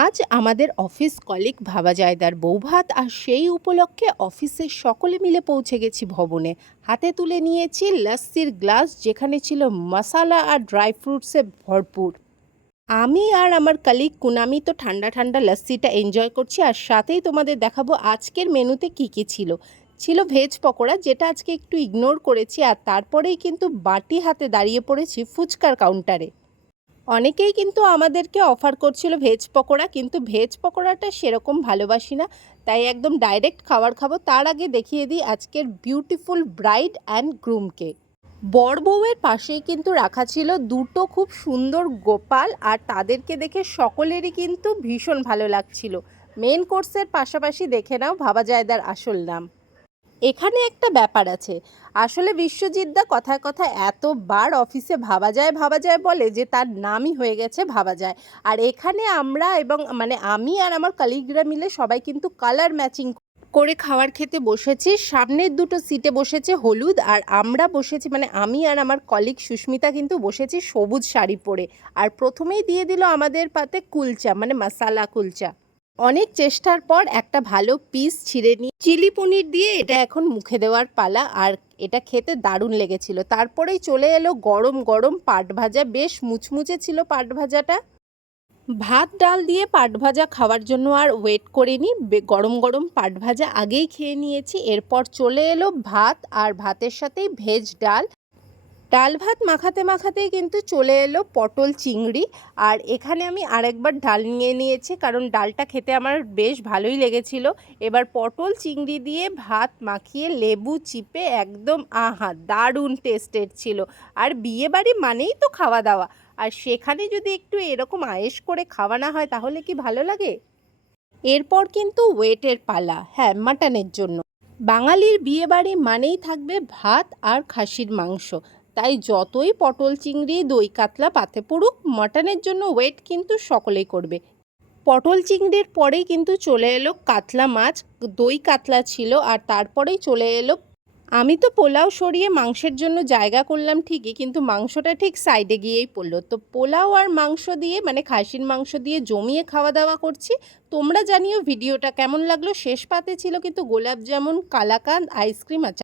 আজ আমাদের office colleague ভাবা জায়দার বৌভাত আর সেই উপলক্ষে অফিসের সকলে মিলে পৌঁছে গেছি ভবনে। হাতে তুলে নিয়েছি লস্যির গ্লাস, যেখানে ছিল মশালা আর ড্রাই ফ্রুটসে ভরপুর। আমি আর আমার কলিগ কুনামি তো ঠান্ডা ঠান্ডা লস্যিটা এনজয় করছি, আর সাথেই তোমাদের দেখাবো আজকের মেনুতে কি কি ছিল। ছিল ভেজ পকোড়া, যেটা আজকে একটু ইগনোর করেছি, আর তারপরেই কিন্তু বাটি হাতে দাঁড়িয়ে পড়েছি ফুচকার কাউন্টারে। অনেকেই কিন্তু আমাদেরকে অফার করছিল ভেজ পকোড়া, কিন্তু ভেজ পকোড়াটা সেরকম ভালোবাসি না, তাই একদম ডাইরেক্ট খাবার খাবো। তার আগে দেখিয়ে দিই আজকের বিউটিফুল ব্রাইড অ্যান্ড গ্রুমকে। বর বউয়ের পাশেই কিন্তু রাখা ছিল দুটো খুব সুন্দর গোপাল, আর তাদেরকে দেখে সকলেরই কিন্তু ভীষণ ভালো লাগছিল। মেন কোর্সের পাশাপাশি দেখে নাও ভাবা জায়দার আসল নাম। এখানে একটা ব্যাপার আছে, আসলে বিশ্বজিৎদা কথায় কথায় এতবার অফিসে ভাবা যায় বলে যে তার নামই হয়ে গেছে ভাবা যায়। আর এখানে আমরা এবং আমি আর আমার কলিগরা মিলে সবাই কিন্তু কালার ম্যাচিং করে খাবার খেতে বসেছি। সামনের দুটো সিটে বসেছে হলুদ, আর আমরা বসেছি আমি আর আমার কলিগ সুস্মিতা কিন্তু বসেছি সবুজ শাড়ি পরে। আর প্রথমেই দিয়ে দিল আমাদের পাতে কুলচা, মশালা কুলচা। অনেক চেষ্টার পর একটা ভালো পিস ছিঁড়ে নিয়ে চিলি পনির দিয়ে এটা এখন মুখে দেওয়ার পালা, আর এটা খেতে দারুণ লেগেছিল। তারপরেই চলে এলো গরম গরম পাট ভাজা, বেশ মুচমুচে ছিল পাট ভাজাটা। ভাত ডাল দিয়ে পাট ভাজা খাওয়ার জন্য আর ওয়েট করিনি, গরম গরম পাট ভাজা আগেই খেয়ে নিয়েছি। এরপর চলে এলো ভাত, আর ভাতের সাথেই ভেজ ডাল। ডাল ভাত মাখাতে মাখাতেই কিন্তু চলে এলো পটল চিংড়ি। আর এখানে আমি আরেকবার ডাল নিয়ে নিয়েছি, কারণ ডালটা খেতে আমার বেশ ভালোই লেগেছিল। এবার পটল চিংড়ি দিয়ে ভাত মাখিয়ে লেবু চিপে একদম আহা, দারুণ টেস্টেড ছিল। আর বিয়েবাড়ি মানেই তো খাওয়া দাওয়া, আর সেখানে যদি একটু এরকম আয়েশ করে খাওয়া না হয় তাহলে কি ভালো লাগে। এরপর কিন্তু ওয়েটের পালা, হ্যাঁ, মাটনের জন্য। বাঙালির বিয়েবাড়ি মানেই থাকবে ভাত আর খাসির মাংস, তাই যতই পটল চিংড়ি দই কাতলা পাতে পড়ুক, মটনের জন্য ওয়েট কিন্তু সকলেই করবে। পটল চিংড়ির পরেই কিন্তু চলে এলো কাতলা মাছ, দই কাতলা ছিল, আর তারপরেই চলে এলো। আমি তো পোলাও সরিয়ে মাংসের জন্য জায়গা করলাম ঠিকই, কিন্তু মাংসটা ঠিক সাইডে গিয়েই পড়লো। তো পোলাও আর মাংস দিয়ে খাসির মাংস দিয়ে জমিয়ে খাওয়া দাওয়া করছি। তোমরা জানিও ভিডিওটা কেমন লাগলো। শেষ পাতে ছিল কিন্তু গোলাপ জামুন, কালাকাঁদ, আইসক্রিম, আচার।